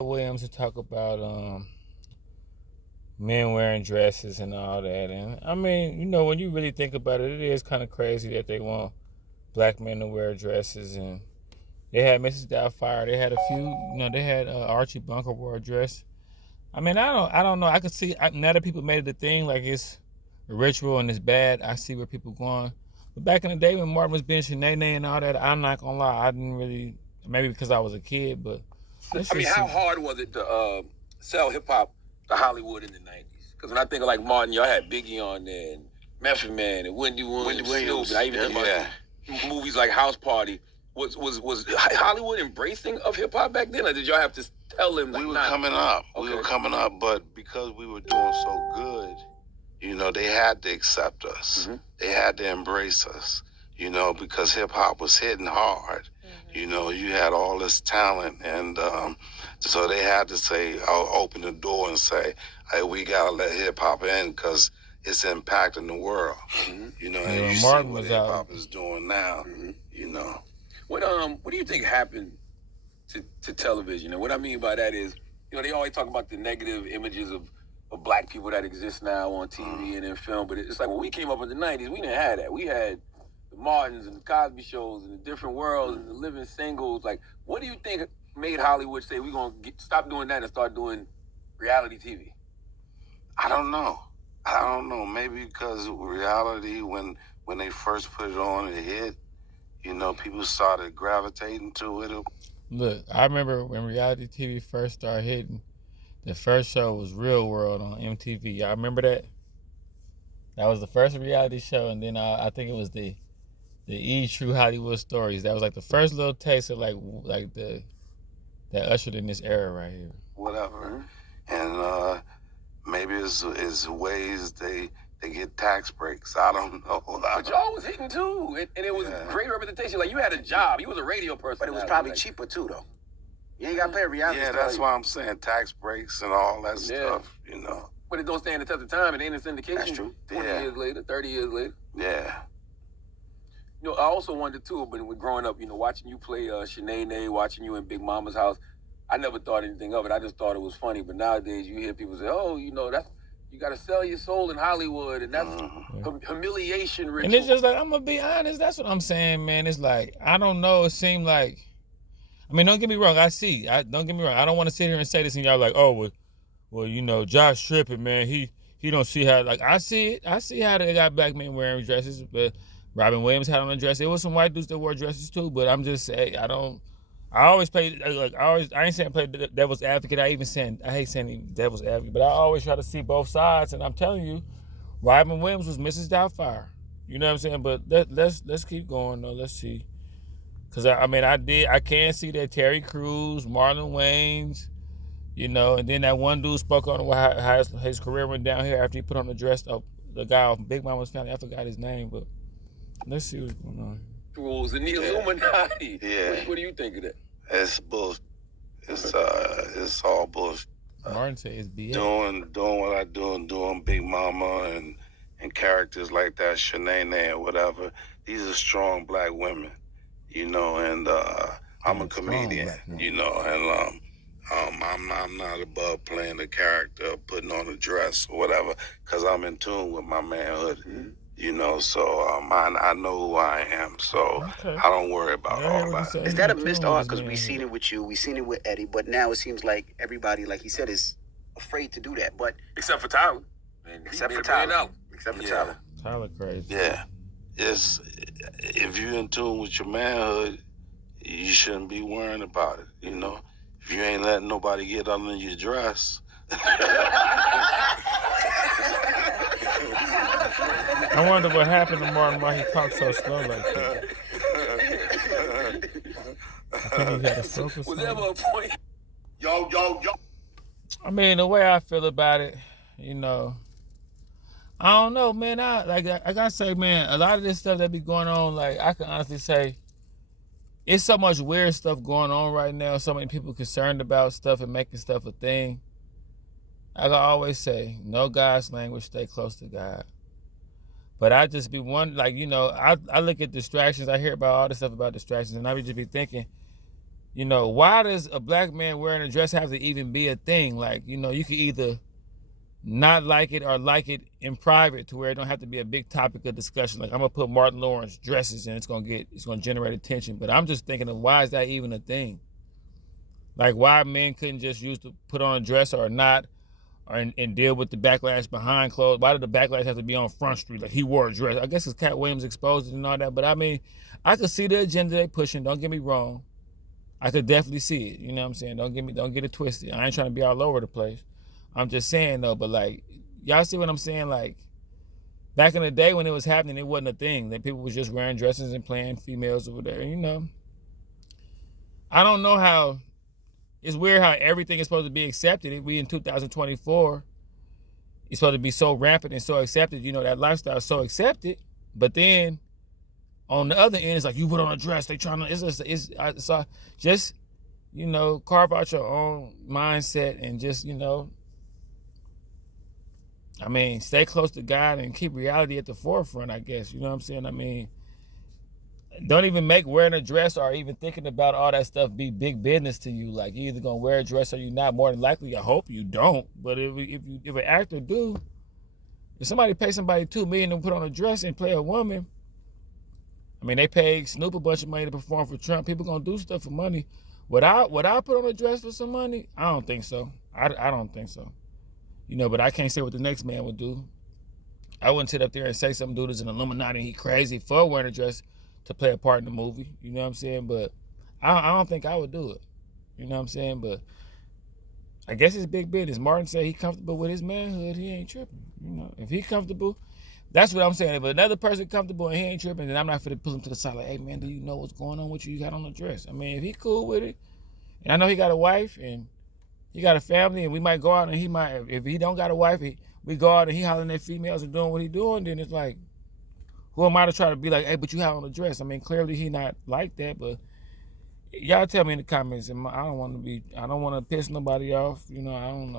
Williams to talk about men wearing dresses and all that. And I mean, when you really think about it, it is kind of crazy that they want black men to wear dresses. And they had Mrs. Doubtfire. They had a few. They had Archie Bunker wore a dress. I mean, I don't know. I could see now that people made it a thing, like it's a ritual and it's bad. I see where people going. But back in the day when Martin was being Shanae and all that, I'm not gonna lie, I didn't really. Maybe because I was a kid, but I mean, how hard was it to sell hip hop to Hollywood in the '90s? Because when I think of like Martin, y'all had Biggie on there, and Method Man, and Wendy Williams, Snoop, and I even think about movies like House Party. Was Hollywood embracing of hip hop back then, or did y'all have to tell them? We were coming up. Okay. We were coming up, but because we were doing so good, they had to accept us. Mm-hmm. They had to embrace us. Because hip hop was hitting hard. Mm-hmm. You had all this talent, and so they had to say, I'll open the door and say, hey, we gotta let hip hop in because it's impacting the world. Mm-hmm. And you see what hip hop is doing now. Mm-hmm. What do you think happened to television? And what I mean by that is, they always talk about the negative images of black people that exist now on TV and in film, but it's like when we came up in the '90s, we didn't have that. We had the Martins and the Cosby shows and the Different Worlds and the Living Singles. Like, what do you think made Hollywood say we're gonna stop doing that and start doing reality TV? I don't know. Maybe because reality, when they first put it on, it hit. People started gravitating to it. Look, I remember when reality TV first started hitting. The first show was Real World on MTV. Y'all remember that? That was the first reality show, and then I think it was the True Hollywood Stories. That was like the first little taste of like that ushered in this era right here. Whatever, and maybe it's ways they get tax breaks. I don't know. But y'all was hitting too, and it was great representation. Like you had a job, you was a radio person, but it was probably cheaper too, though. You ain't got to pay a reality. Yeah, that's why I'm saying tax breaks and all that stuff. But it don't stand the test of time. It ain't a syndication. That's true. 20 years later, 30 years later. Yeah. I also wondered too, but when growing up, watching you play Shanae, watching you in Big Mama's house, I never thought anything of it. I just thought it was funny. But nowadays, you hear people say, "Oh, that's you got to sell your soul in Hollywood, and that's humiliation ritual." And it's just like, I'm gonna be honest. That's what I'm saying, man. It's like, I don't know. It seemed like, I mean, don't get me wrong. Don't get me wrong. I don't want to sit here and say this, and y'all like, oh, well, Josh tripping, man. He don't see how. Like, I see it. I see how they got black men wearing dresses, but Robin Williams had on a dress. There was some white dudes that wore dresses too, but I'm just saying, I always play, I ain't saying play devil's advocate. I hate saying devil's advocate, but I always try to see both sides. And I'm telling you, Robin Williams was Mrs. Doubtfire. You know what I'm saying? But let's keep going though. Let's see. Cause I can see that Terry Crews, Marlon Wayans, and then that one dude spoke on how his career went down here after he put on the dress of the guy of Big Mama's family. I forgot his name, but let's see what's going on. Rules and the Illuminati. Yeah. What do you think of that? It's bullshit. It's all bullshit. Martin said it's BS. Doing what I do and doing Big Mama and characters like that, Shanae or whatever. These are strong black women, and I'm a comedian, and I'm not above playing a character, putting on a dress or whatever, because I'm in tune with my manhood. Mm-hmm. So I know who I am, so I don't worry about all that. Is that a missed art? Because we seen it with you, we seen it with Eddie, but now it seems like everybody, like he said, is afraid to do that. But except for Tyler. Except for Tyler. Tyler crazy. Yeah. If you're in tune with your manhood, you shouldn't be worrying about it, If you ain't letting nobody get under your dress. I wonder what happened to Martin, why he talked so slow like that. I think he had a stroke or something. Was there ever a point? Yo. I mean, the way I feel about it, I don't know, man. I gotta say, man, a lot of this stuff that be going on, like, I can honestly say, it's so much weird stuff going on right now. So many people concerned about stuff and making stuff a thing. I can always say, know God's language, stay close to God. But I just be one, like, I look at distractions. I hear about all this stuff about distractions, and I would just be thinking, You know, why does a black man wearing a dress have to even be a thing? Like, you know, you could either not like it or like it in private to where it don't have to be a big topic of discussion. Like, I'm gonna put Martin Lawrence dresses and it's gonna generate attention. But I'm just thinking of, why is that even a thing? Like, why men couldn't just use to put on a dress or not, and deal with the backlash behind clothes? Why did the backlash have to be on Front Street? Like, he wore a dress. I guess it's Cat Williams exposed it and all that. But I mean, I could see the agenda they pushing. Don't get me wrong. I could definitely see it. You know what I'm saying? Don't get it twisted. I ain't trying to be all over the place. I'm just saying though, but like, y'all see what I'm saying? Like, back in the day when it was happening, it wasn't a thing. That people was just wearing dresses and playing females over there. You know, I don't know how. It's weird how everything is supposed to be accepted. We in 2024, it's supposed to be so rampant and so accepted. You know, that lifestyle is so accepted, but then on the other end, it's like, you put on a dress. They trying to. It's just, you know, carve out your own mindset and just, you know, I mean, stay close to God and keep reality at the forefront, I guess. You know what I'm saying? I mean, don't even make wearing a dress or even thinking about all that stuff be big business to you. Like, you either gonna wear a dress or you're not. More than likely, I hope you don't. But if an actor do, if somebody pay somebody $2 million to put on a dress and play a woman, I mean, they paid Snoop a bunch of money to perform for Trump. People gonna do stuff for money. Would I put on a dress for some money? I don't think so. I don't think so. You know, but I can't say what the next man would do. I wouldn't sit up there and say some dude is an Illuminati, he crazy for wearing a dress to play a part in the movie. You know what I'm saying? But I don't think I would do it. You know what I'm saying? But I guess it's big business. Martin said he comfortable with his manhood. He ain't tripping. You know, if he comfortable, that's what I'm saying. If another person comfortable and he ain't tripping, then I'm not finna pull him to the side like, hey man, do you know what's going on with you? You got on a dress. I mean, if he cool with it, and I know he got a wife and he got a family, and we might go out and he might, if he don't got a wife, we go out and he hollering at females and doing what he doing, then it's like, who am I to try to be like, hey, but you have on a dress? I mean, clearly he not like that, but y'all tell me in the comments. I don't want to piss nobody off. You know, I don't know.